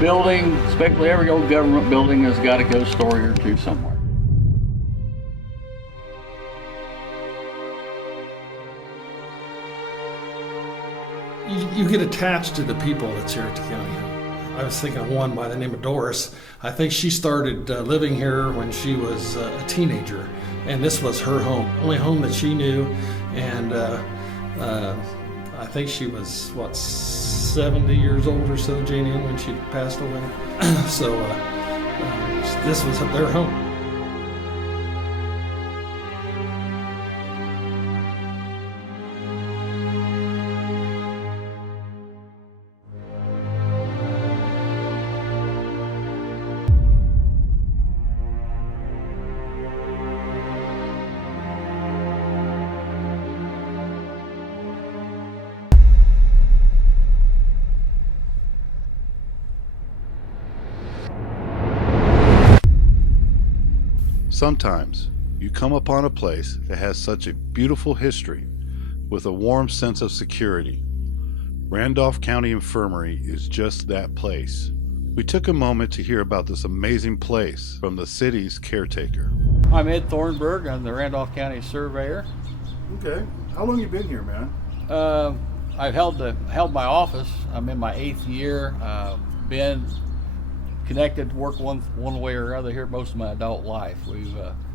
building, especially every old government building, has got a ghost story or two somewhere. You get attached to the people that's here at the county home. I was thinking of one by the name of Doris. I think she started living here when she was a teenager, and this was her home, only home that she knew. And I think she was, 70 years old or so, Jane Ann, when she passed away. So this was their home. Sometimes you come upon a place that has such a beautiful history with a warm sense of security. Randolph County Infirmary is just that place. We took a moment to hear about this amazing place from the city's caretaker. I'm Ed Thornburg. I'm the Randolph County Surveyor. Okay. How long you been here, man? I've held my office. I'm in my 8th year. Been connected to work one way or other here most of my adult life.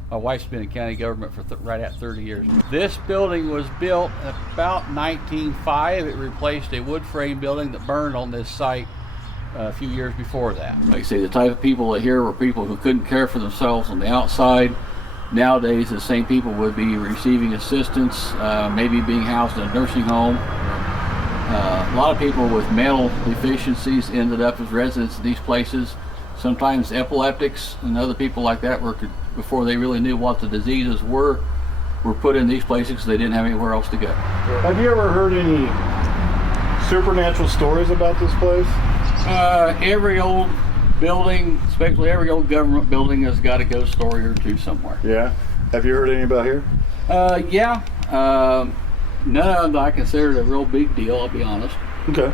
My wife's been in county government for right at 30 years. This building was built about 1905. It replaced a wood frame building that burned on this site a few years before that. Like I say, the type of people that here were people who couldn't care for themselves on the outside. Nowadays, the same people would be receiving assistance, maybe being housed in a nursing home. A lot of people with mental deficiencies ended up as residents in these places. Sometimes epileptics and other people like that before they really knew what the diseases were put in these places because they didn't have anywhere else to go. Have you ever heard any supernatural stories about this place? Every old building, especially every old government building, has got a ghost story or two somewhere. Yeah. Have you heard any about here? Yeah. None of them I considered a real big deal, I'll be honest. Okay.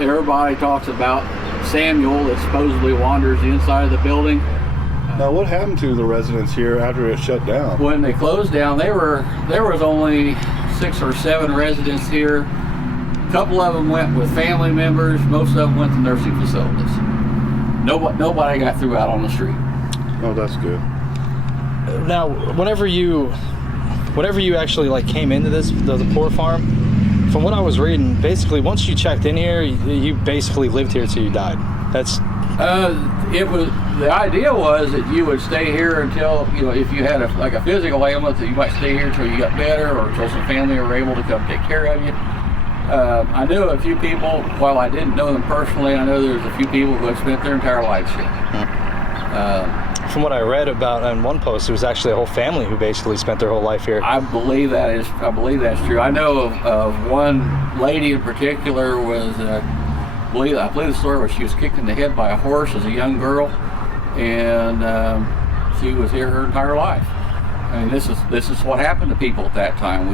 Everybody talks about Samuel that supposedly wanders the inside of the building. Now, what happened to the residents here after it shut down? When they closed down, there was only 6 or 7 residents here. A couple of them went with family members. Most of them went to nursing facilities. Nobody got threw out on the street. Oh, that's good. Now, whenever you actually came into the poor farm, from what I was reading, basically once you checked in here, you basically lived here till you died. That's the idea was that you would stay here until, if you had a physical ailment, that you might stay here until you got better or until some family were able to come take care of you. I knew a few people, while I didn't know them personally, I know there's a few people who had spent their entire lives here. From what I read about on one post, it was actually a whole family who basically spent their whole life here. I believe that's true. I know of one lady in particular was, I believe the story was she was kicked in the head by a horse as a young girl, and she was here her entire life. I mean, this is what happened to people at that time.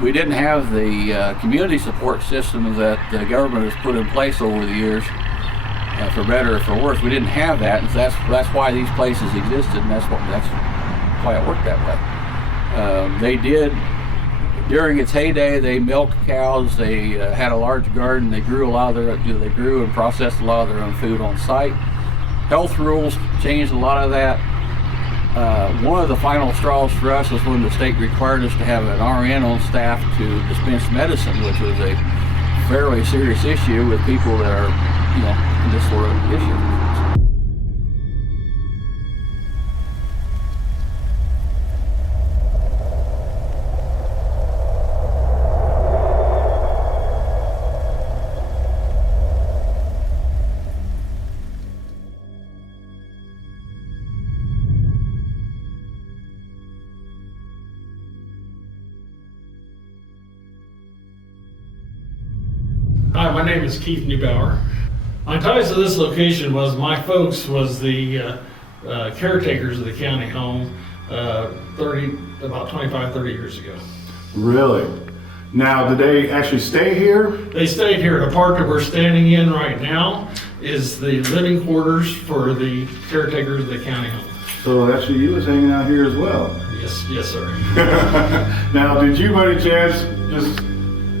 We didn't have the community support system that the government has put in place over the years. For better or for worse, we didn't have that, and that's why these places existed, and that's why it worked that way. They did, during its heyday, they milked cows. They had a large garden. They grew they grew and processed a lot of their own food on site. Health rules changed a lot of that. One of the final straws for us was when the state required us to have an RN on staff to dispense medicine, which was a fairly serious issue with people that are this sort of issue. Hi, my name is Keith Neubauer. My ties to this location was my folks was the caretakers of the county home about 25, 30 years ago. Really? Now, did they actually stay here? They stayed here. The part that we're standing in right now is the living quarters for the caretakers of the county home. So actually, you was hanging out here as well. Yes, sir. Now, did you by any chance just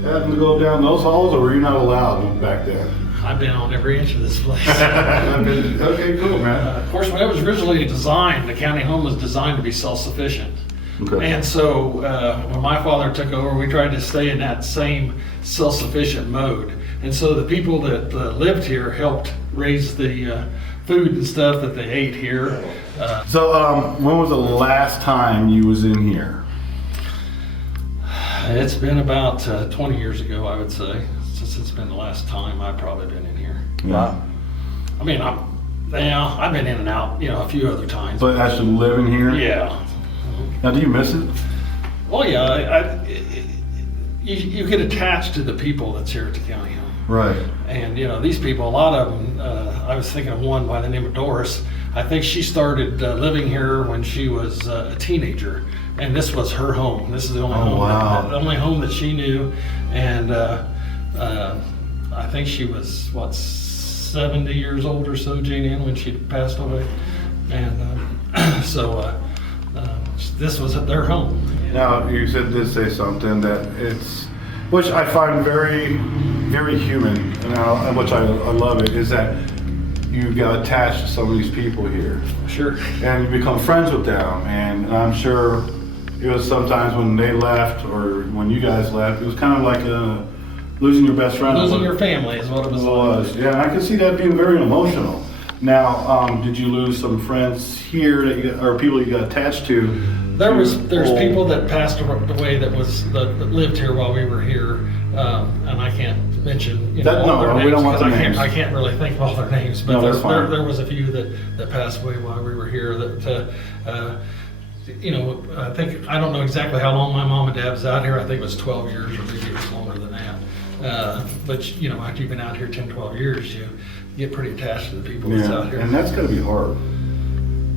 happen to go down those halls, or were you not allowed back then? I've been on every inch of this place. Okay, cool, man. Of course, when it was originally designed, the county home was designed to be self-sufficient. Okay. And so when my father took over, we tried to stay in that same self-sufficient mode. And so the people that lived here helped raise the food and stuff that they ate here. So, when was the last time you was in here? It's been about 20 years ago, I would say, since it's been the last time I've probably been in here. Wow. I mean, I've been in and out, a few other times. But actually living here? Yeah. Now, do you miss it? Well, yeah, you get attached to the people that's here at the county home. Right. And, these people, a lot of them, I was thinking of one by the name of Doris. I think she started living here when she was a teenager, and this was her home. This is the only the only home that she knew. And I think she was, 70 years old or so, Jane Ann, when she passed away. And so this was their home. Now, you did say something that which I find very, very human, and which I love it, is that you got attached to some of these people here. Sure. And you become friends with them, and I'm sure it was sometimes when they left or when you guys left, it was kind of like losing your best friend. Losing your family is what it was. Yeah, and I can see that being very emotional. Now, did you lose some friends here or people you got attached to? There's people that passed away that lived here while we were here, and I can't mention all their names. We don't want the names. I can't really think of all their names, but No, that's fine. there was a few that passed away while we were here. That I don't know exactly how long my mom and dad was out here. I think it was 12 years, or maybe it was longer than that. But after you've been out here 10, 12 years, you get pretty attached to the people that's out here. And that's got to be hard.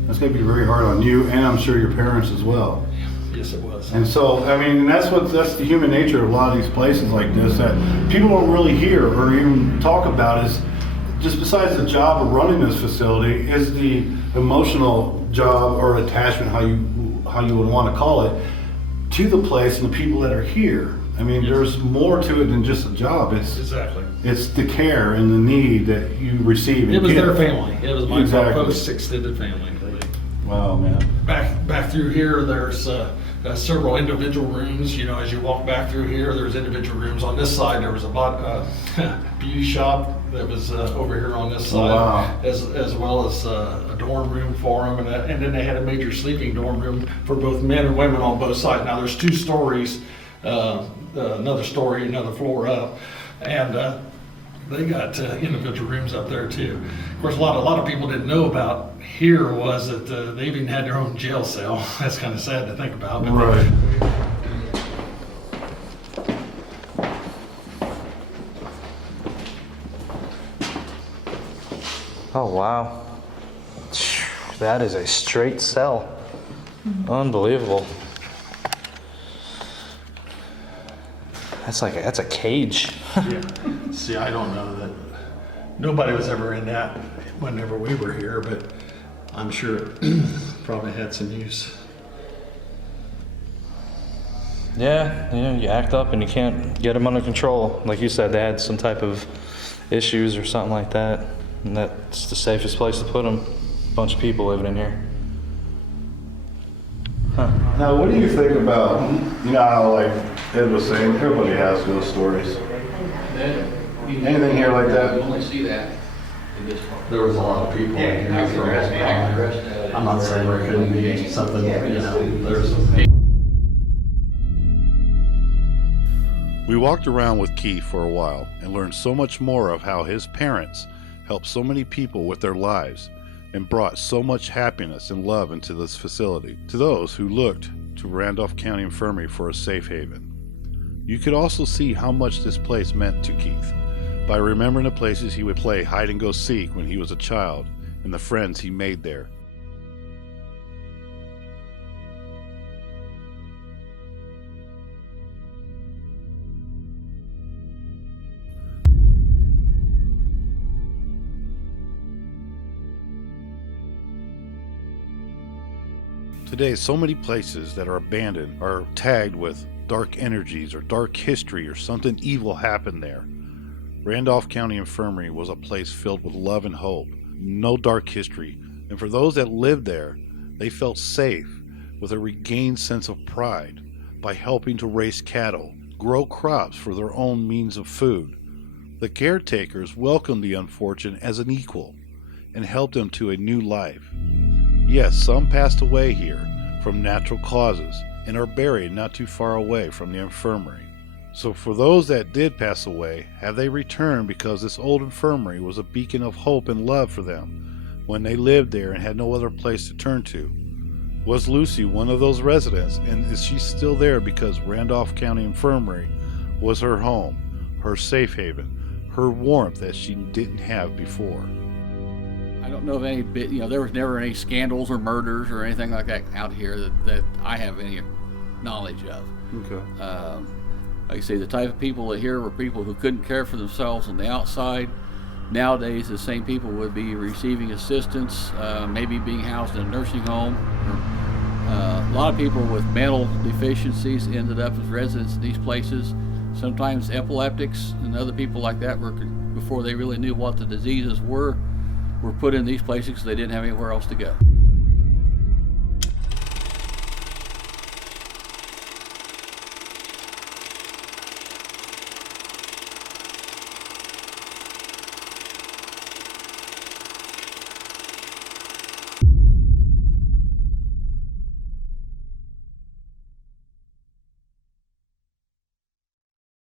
That's going to be very hard on you, and I'm sure your parents as well. Yes, it was. And so, I mean, that's the human nature of a lot of these places like this that people don't really hear or even talk about, is just besides the job of running this facility is the emotional job or attachment, how you would want to call it, to the place and the people that are here. I mean, there's more to it than just a job. Exactly. It's the care and the need that you receive. It was their family. It was my Exactly. folks' extended family. Wow, man. Back through here, there's several individual rooms. As you walk back through here, there's individual rooms. On this side, there was a beauty shop that was over here on this side, wow. as well as a dorm room for them, and then they had a major sleeping dorm room for both men and women on both sides. Now there's 2 stories, another story, another floor up, and they got individual rooms up there too. Of course, a lot of people didn't know about here was that they even had their own jail cell. That's kind of sad to think about. Right. Oh, wow. That is a straight cell. Unbelievable. That's a cage. Yeah. See, I don't know that nobody was ever in that whenever we were here, but I'm sure it probably had some use. Yeah, you act up and you can't get them under control. Like you said, they had some type of issues or something like that, and that's the safest place to put them. A bunch of people living in here. Huh. Now, what do you think about, how, like Ed was saying, everybody has ghost stories. Anything here like that? You only see that in this part. There was a lot of people in here. I'm not saying there couldn't be something, there's. We walked around with Keith for a while and learned so much more of how his parents helped so many people with their lives and brought so much happiness and love into this facility to those who looked to Randolph County Infirmary for a safe haven. You could also see how much this place meant to Keith by remembering the places he would play hide and go seek when he was a child and the friends he made there. Today, so many places that are abandoned are tagged with dark energies or dark history or something evil happened there. Randolph County Infirmary was a place filled with love and hope, no dark history, and for those that lived there, they felt safe with a regained sense of pride by helping to raise cattle, grow crops for their own means of food. The caretakers welcomed the unfortunate as an equal and helped them to a new life. Yes, some passed away here from natural causes and are buried not too far away from the infirmary. So for those that did pass away, have they returned because this old infirmary was a beacon of hope and love for them when they lived there and had no other place to turn to? Was Lucy one of those residents, and is she still there because Randolph County Infirmary was her home, her safe haven, her warmth that she didn't have before? I don't know of any there was never any scandals or murders or anything like that out here that I have any knowledge of. Okay. Like I say, the type of people that here were people who couldn't care for themselves on the outside. Nowadays, the same people would be receiving assistance, maybe being housed in a nursing home. A lot of people with mental deficiencies ended up as residents in these places. Sometimes epileptics and other people like that were, before they really knew what the diseases were put in these places because they didn't have anywhere else to go.